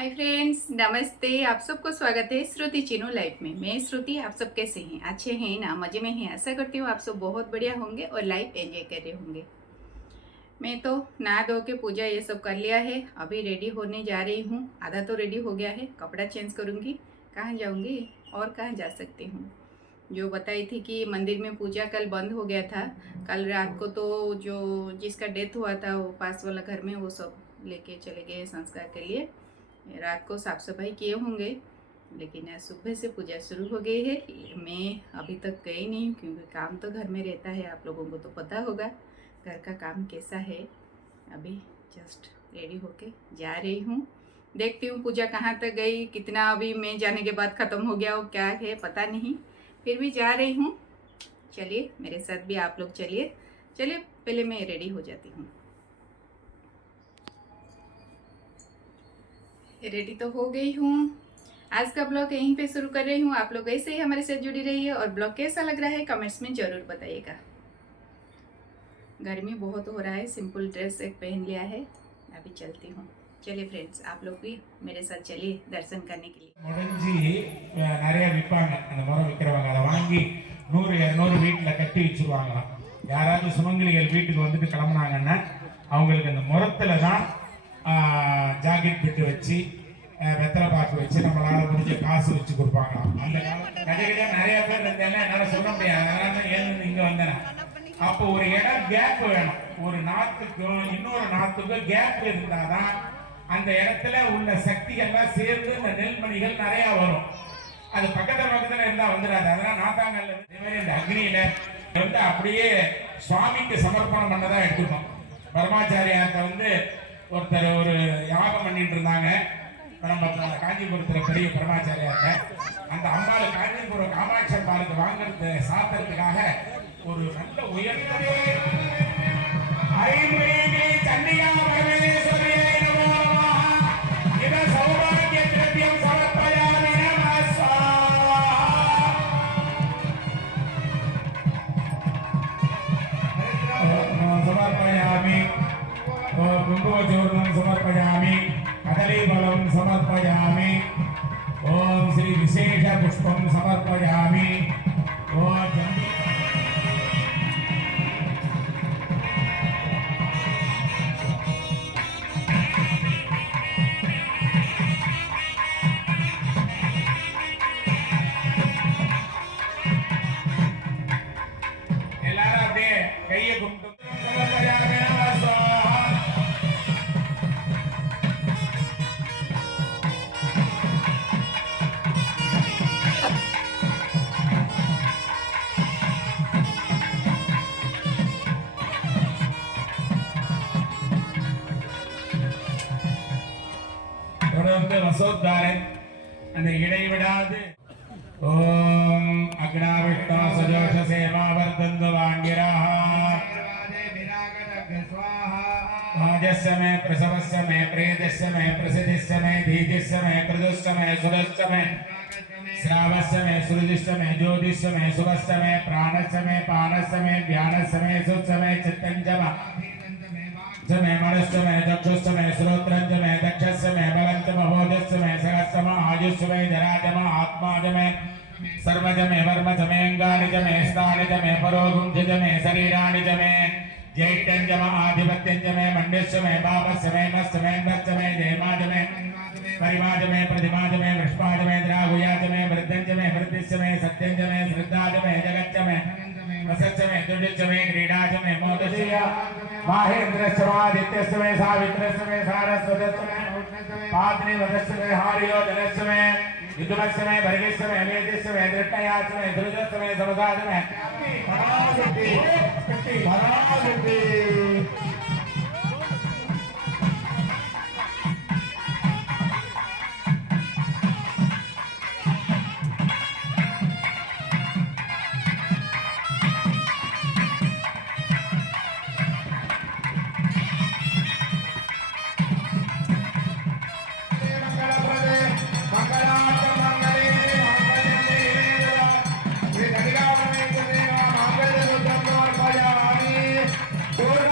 Hi friends, नमस्ते। आप सबको स्वागत है श्रुति चिनू लाइफ में। मैं श्रुति। आप सब कैसे हैं? अच्छे हैं ना? मज़े में हैं? आशा करती हूँ आप सब बहुत बढ़िया होंगे और लाइफ एंजॉय कर रहे होंगे। मैं तो नहा धो के पूजा ये सब कर लिया है। अभी रेडी होने जा रही हूँ। आधा तो रेडी हो गया है। कपड़ा चेंज करूँगी। कहाँ जाऊँगी और कहाँ जा सकती हूँ? जो बताई थी कि मंदिर में पूजा कल बंद हो गया था। कल रात को तो जो जिसका डेथ हुआ था वो पास वाला घर में वो सब लेके चले गए संस्कार के लिए। रात को साफ सफाई किए होंगे, लेकिन आज सुबह से पूजा शुरू हो गई है। मैं अभी तक गई नहीं हूँ क्योंकि काम तो घर में रहता है। आप लोगों को तो पता होगा घर का काम कैसा है। अभी जस्ट रेडी होके जा रही हूँ। देखती हूँ पूजा कहाँ तक गई, कितना अभी मैं जाने के बाद ख़त्म हो गया, वो क्या है पता नहीं। फिर भी जा रही हूँ। चलिए मेरे साथ भी आप लोग चलिए। चलिए पहले मैं रेडी हो जाती हूँ। रेडी तो हो गई हूँ। आज का ब्लॉग यहीं पे शुरू कर रही हूँ। आप लोग ऐसे ही हमारे साथ जुड़ी रहिए और ब्लॉग कैसा लग रहा है कमेंट्स में ज़रूर बताइएगा। गर्मी बहुत हो रहा है। सिंपल ड्रेस एक पहन लिया है। अभी चलती हूँ। चलिए फ्रेंड्स, आप लोग भी मेरे साथ चलिए दर्शन करने के लिए। முடிஞ்சு நிறைய விற்பாங்க. அந்த முறை விற்கிறவங்க அதை வாங்கி 100-200 வீட்டில் கட்டி வச்சுருவாங்களாம். யாராவது சுமங்கலிகள் வீட்டுக்கு வந்துட்டு கிளம்புனாங்கன்னா அவங்களுக்கு அந்த முறத்தில் தான் ஜாக்கெட் பிட்டு வச்சு வெத்தலை பாக்கு வச்சு நம்மளால முடிஞ்ச காசு வச்சு கொடுப்பாங்களாம். அந்த கடையில நிறைய பேர் இருந்தேன்னா என்னால் சொல்ல முடியாது. அதனால ஏன்னு இங்கே வந்தேன். அப்போ ஒரு இடம் கேப் வேணும். ஒரு நாத்துக்கும் இன்னொரு நாத்துக்கும் கேப் இருந்தாதான் அந்த இடத்துல உள்ள சக்திகள்லாம் சேர்ந்து இந்த நெல்மணிகள் நிறைய வரும். அது பக்கத்துல இருந்தா வந்துடாது. அதெல்லாம் நாத்தாங்கல்ல இதே மாதிரி இந்த அக்னியில வந்து அப்படியே சுவாமிக்கு சமர்ப்பணம் பண்ணதான் எடுத்துக்கணும். பரமாச்சாரியார்ட்ட வந்து ஒருத்தர் ஒரு யாகம் பண்ணிட்டு இருந்தாங்க. நம்ம காஞ்சிபுரத்துல பெரிய பரமாச்சாரியார்ட்ட அந்த அம்பாள் காஞ்சிபுரம் காமாட்சி அம்பாளுக்கு வாங்குறது சாத்திரத்துக்காக ஒரு நல்ல உயர்ந்த समर्पयामि, कुंकुमचूर्णं समर्पयामि, कदलीफलं समर्पयामि, ओम श्री विशेष पुष्पं समर्पयामि, ओम கையை கும்பிட்டு தொடர்ந்து வசோத்தாரன் அந்த இடைவிடாது ஓம் அக்னாவிஷ்ணோ சஜோஷ சேவா வர்தந்து வாங்கிராஹ भाजस्य में प्रसवस्य में प्रेतस्य में प्रसिद्धस्य में धीजस्य में प्रदुष्य में सुरस्य में श्रावस्य में सुरदिस्य में ज्योतिष्य में सुभस्य में प्राणस्य में पानस्य में ज्ञानस्य में सुस्य में चित्तंजम में मनुष्य में चक्षुष्य में श्रोत्रंज में दक्षस्य में बलंच महोजस्य में सहस्र में आयुष्य में जराज में आत्माज में सर्वज में वर्मज में अंगानिज में स्थानिज में परोगुंज में शरीरानिज में जैत्यंज में आधिपत्यंज में मंडस्य में बाबस्य में मत्स्य में नत्स्य में देमाज में परिमाज में प्रतिमाज में वृष्पाज में द्रागुयाज में वृद्धंज में वृद्धिस्य में सत्यंज में श्रद्धाज में जगच्च में वसच्च में दुर्जच्च में क्रीडाज में मोदस्य माहेन्द्रस्य में आदित्यस्य में सावित्रस्य में सारस्वतस्य में पात्नी वदस्य में हारियोधनस्य में विदुमस्य में भर्गस्य में वेदस्य में दृष्टयास्य में ध्रुजस्य में समसाज में पराशक्ति पराशक्ति पूर्ण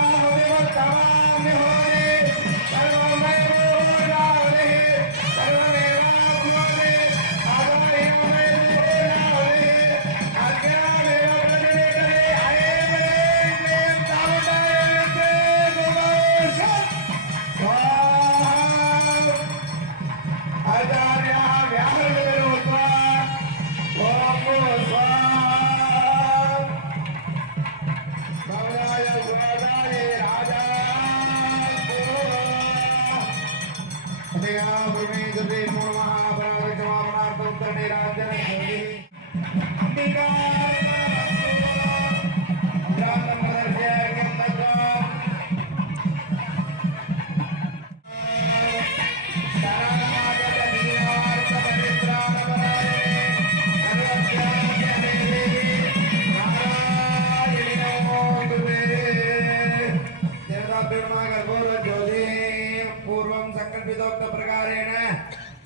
पूर्वं संकल्पितोक्त प्रकारेण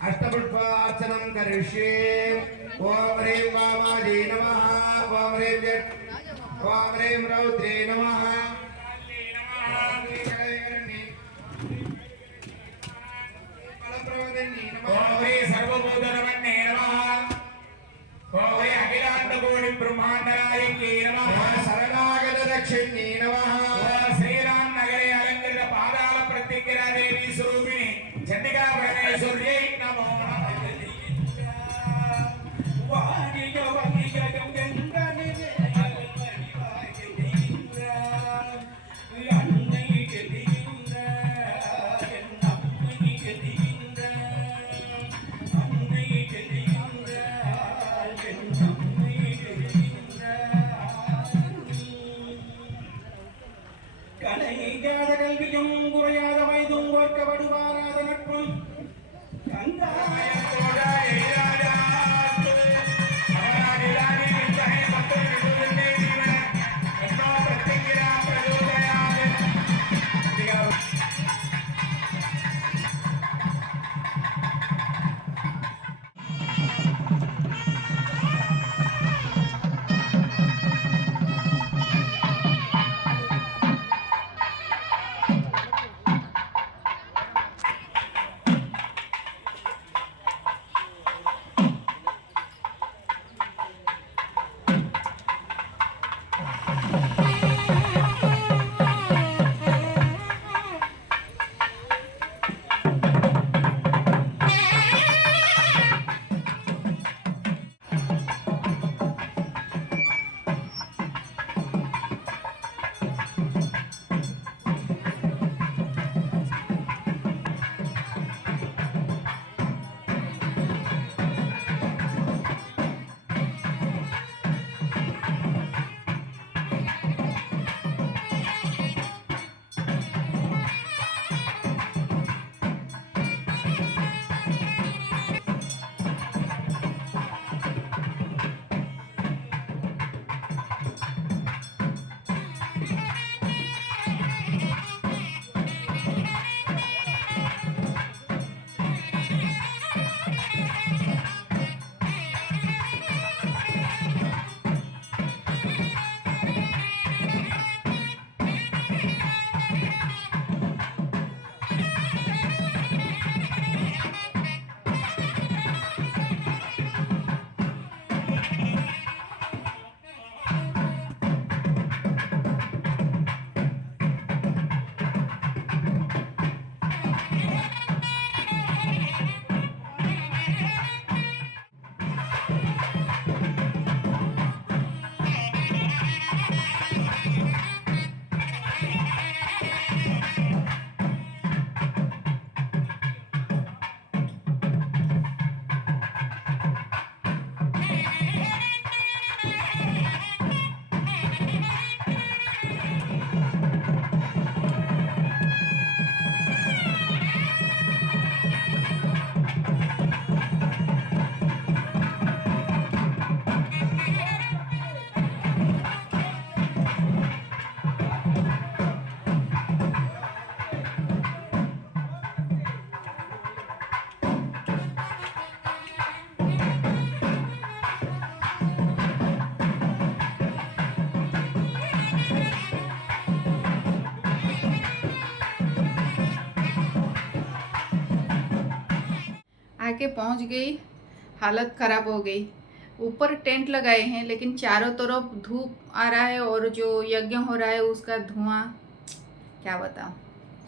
अष्टपुष्पार्चनं करिष्ये। ओम ह्रीं वामाजी नमः। ओम ह्रीं ओम ह्रीं रौद्रे नमः। ओम ह्रीं सर्वभूतनमन्ये नमः। ओम ह्रीं अखिलाण्डकोटि ब्रह्माण्डनायिके नमः। शरणागत रक्षिण्ये नमः। श्रीराम नगरे अलंकृत पादाल प्रतिग्रह देवी स्वरूपिणी चंडिका परमेश्वर्यै नमो नमः। கலைகாத கல்வியும் குறையாத வயதும் ஓர்க்கப்படுவாராத நட்பும் आके पहुंच गई, हालत ख़राब हो गई। ऊपर टेंट लगाए हैं लेकिन चारों तरफ धूप आ रहा है और जो यज्ञ हो रहा है उसका धुआं, क्या बताऊं।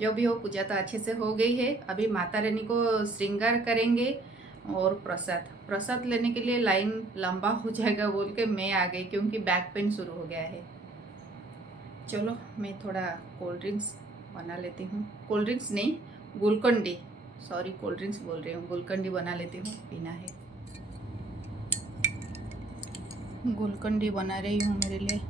जो भी हो, पूजा तो अच्छे से हो गई है। अभी माता रानी को श्रृंगार करेंगे और प्रसाद लेने के लिए लाइन लंबा हो जाएगा बोल के मैं आ गई, क्योंकि बैक पेन शुरू हो गया है। चलो मैं थोड़ा कोल्ड ड्रिंक्स बना लेती हूँ। कोल्ड ड्रिंक्स नहीं, Glucon D. Sorry cold drinks बोल रही हूँ, गुलकंडी बना लेती हूँ, पीना है। गुलकंडी बना रही हूँ मेरे लिए।